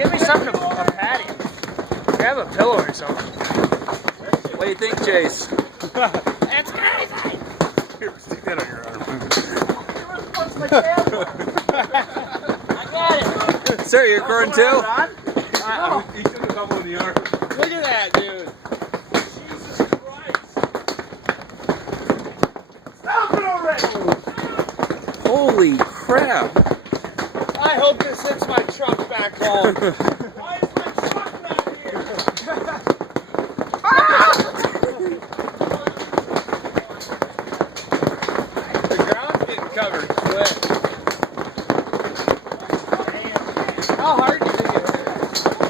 Give me something to a patio. Grab a pillow or something. What do you think, Chase? That's crazy. Here, stick that on your arm. I got it. Sir, you're recording too? He took a couple in the arm. Look at that, dude. Jesus Christ. Stop it already! Holy crap. I hope this hits my truck back home. Why is my truck not here? The ground's getting covered quick. How hard did it hit?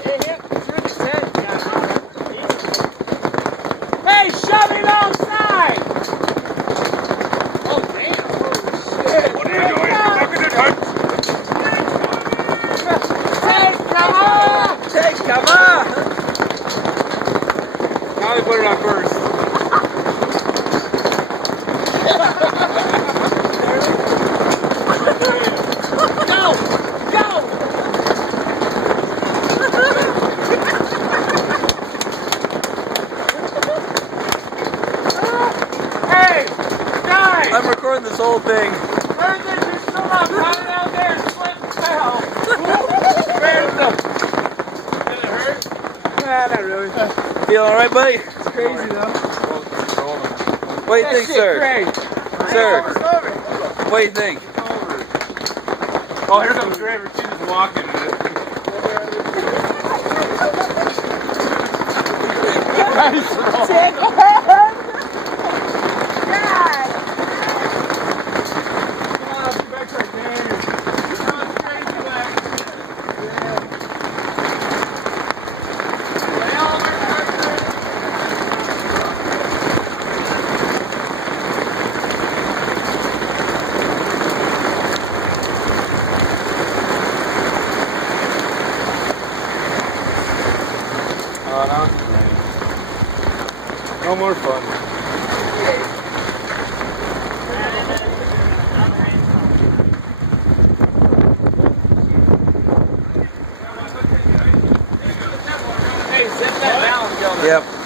It hit through the tent. Hey, shove it outside! Oh, damn. Oh, shit. What are you doing? Fucking it hurts. Hey, come on! Chase, come on! Now we put it on first. Go! Go! Hey! Guys! I'm recording this whole thing. Heard that you're still not running out there and slip and fell. Where's the... Did it hurt? Nah, not really. Feel alright, buddy? It's crazy though. What do you think, sir? Great. Sir, It's over. what do you think? Oh, here comes Trevor. She's just walking in it. Oh, now it's great. No more fun. Hey, zip that down, Joe. Yep.